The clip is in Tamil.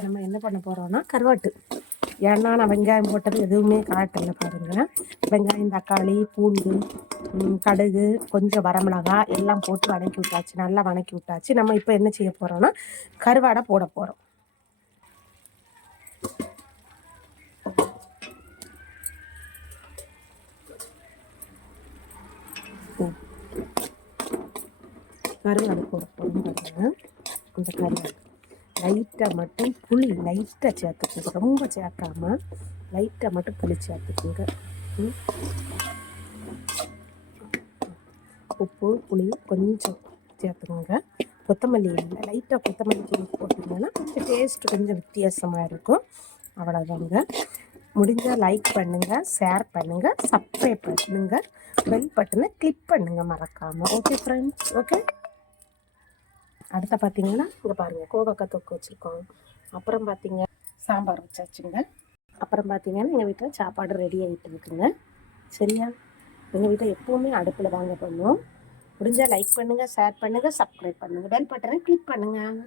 இப்போ நம்ம என்ன பண்ண போகிறோம்னா கருவாட்டு. ஏன்னா நான் வெங்காயம் போட்டது எதுவுமே காட்டலை பாருங்கள். வெங்காயம், தக்காளி, பூண்டு, கடுகு, கொஞ்சம் வரமிளகாய் எல்லாம் போட்டு வதக்கி விட்டாச்சு. நல்லா வதக்கி விட்டாச்சு. நம்ம இப்போ என்ன செய்ய போகிறோம்னா கருவாடை போட போகிறோம். கருவாடு போட போகிறோம் பாருங்கள். அந்த கருவாடு லைட்டாக மட்டும் புளி லைட்டாக சேர்த்துக்குங்க, ரொம்ப சேர்க்காம லைட்டாக மட்டும் புளி சேர்த்துக்குங்க. உப்பு புளி கொஞ்சம் சேர்த்துக்கோங்க. கொத்தமல்லி இல்லை, லைட்டாக கொத்தமல்லி தூள் போட்டிங்கன்னா கொஞ்சம் டேஸ்ட் கொஞ்சம் வித்தியாசமாக இருக்கும். அவ்வளோதாங்க. முடிஞ்சால் லைக் பண்ணுங்கள், ஷேர் பண்ணுங்கள், சப்ஸ்கிரைப் பண்ணுங்கள், பெல் பட்டனை கிளிக் பண்ணுங்கள் மறக்காமல். Okay friends, okay. அடுத்த பார்த்தீங்கன்னா இங்கே பாருங்கள், கோவக்காய் தொக்கு வச்சுருக்கோம். அப்புறம் பார்த்தீங்க சாம்பார் வச்சாச்சுங்க. அப்புறம் பார்த்தீங்கன்னா எங்கள் வீட்டில் சாப்பாடு ரெடி ஆகிட்டு இருக்குங்க. சரியா? எங்கள் வீட்டில் எப்போவுமே அடுப்பில் தாங்க பண்ணுவோம். முடிஞ்சால் லைக் பண்ணுங்கள், ஷேர் பண்ணுங்கள், சப்ஸ்கிரைப் பண்ணுங்கள், பெல் பட்டனை கிளிக் பண்ணுங்கள்.